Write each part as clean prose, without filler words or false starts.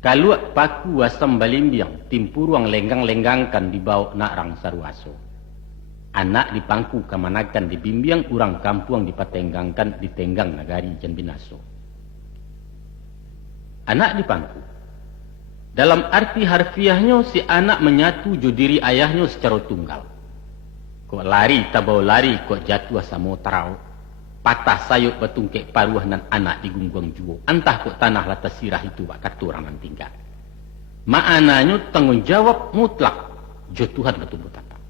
Kaluak paku wasam balimbiang, timpuruang lenggang-lenggangkan di bawah nak rang saruaso. Anak dipangku kamanakan dibimbiang, urang kampuang dipatenggangkan ditenggang nagari jan binaso. Anak dipangku. Dalam arti harfiahnya si anak menyatu jo diri ayahnya secara tunggal. Kok lari tabau lari, kok jatuh samo tarau. Patah sayuk batungkek paruah nan anak di gungguang juo. Antah kok tanah latas sirah itu wak katuran nan tinggal. Ma'ananya tanggung jawab mutlak. Jo Tuhan betul betapa.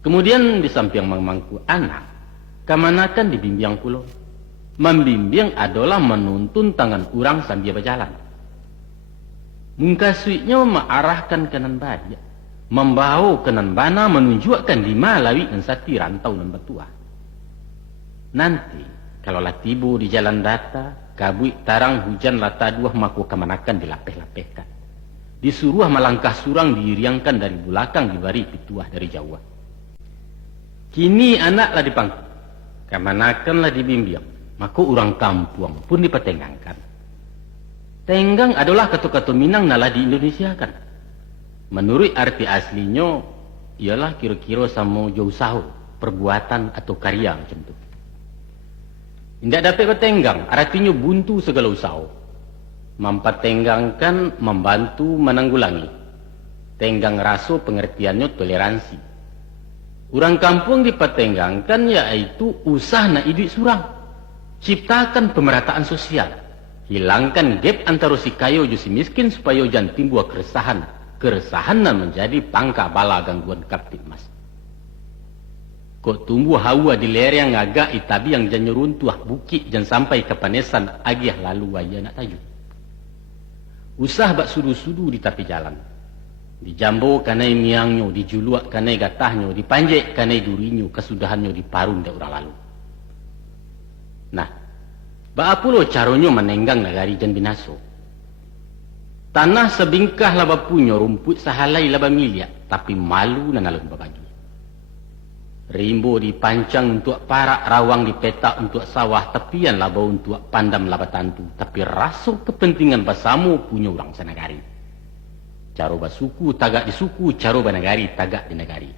Kemudian di samping mangku anak, kamanakan dibimbiang pulau. Membimbing adalah menuntun tangan urang sambil berjalan. Mungkasuiknya mengarahkan kanan baya. Membawa kanan bana menunjukkan di malawi dan sati rantau nan betua. Nanti, kalau lah tibu di jalan data, kabui tarang hujan lata dua maku kamanakan dilapeh-lapehkan. Disuruh melangkah surang diriangkan dari belakang dibari pituah dari Jawa. Kini anaklah dipangku, kamanakanlah dibimbing, maku orang kampung pun dipatenggangkan. Tenggang adalah kata-kata Minang nalah di Indonesia kan. Menurut arti aslinya, ialah kira-kira sama jauh sahu, perbuatan atau karya macam tu. Tidak dapat bertenggang, artinya buntu segala usaha. Mempertenggangkan, membantu, menanggulangi. Tenggang raso pengertiannya toleransi. Orang kampung dipertenggangkan yaitu usaha na hidup surang. Ciptakan pemerataan sosial. Hilangkan gap antara si kayo dan si miskin supaya jangan timbul keresahan. Keresahan nan menjadi pangka bala gangguan kaptipmas. Kok tumbuh hawa di lereng agak itabi yang jangan runtuh bukit jangan sampai ke panesan agiah lalu waya nak tajuk. Usah bak sudu-sudu di tepi jalan. Dijambo kanai miangnya, dijuluak kanai gatahnya, dipanjek kanai durinya, kesudahannya diparun dah orang lalu. Nah, bak apulo caranya menenggang nagari jan binaso. Tanah sebingkah laba punya rumput sahalai laba miliak, tapi malu dan alun babagi. Rimbo dipancang untuk parak, rawang dipetak untuk sawah, tepian laba untuk pandam laba tantu. Tapi rasa kepentingan basamu punya orang sanagari. Caro basuku tagak di suku, caro banagari tagak di negari.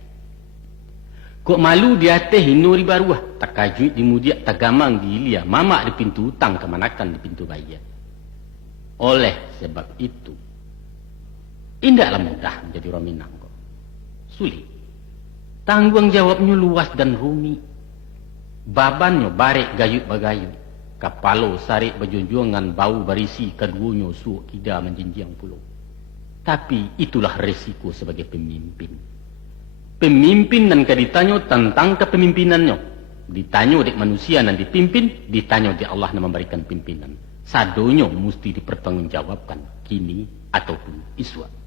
Kok malu di atas hino di baruah, tak kajuit di mudiak, tak gamang di ilia, mamak di pintu utang, kemanakan di pintu bayar. Oleh sebab itu, indahlah mudah menjadi orang Minang kok. Sulit. Tanggung jawabnya luas dan rumit. Babannya barek gayut bagayut. Kapalo sarik berjunjungan bau barisi keduanya suuk kida menjinjang pulau. Tapi itulah resiko sebagai pemimpin. Pemimpin dan ditanya tentang kepemimpinannya. Ditanya dek manusia dan dipimpin, ditanya dek Allah yang memberikan pimpinan. Sadonya mesti dipertanggungjawabkan kini ataupun iswa.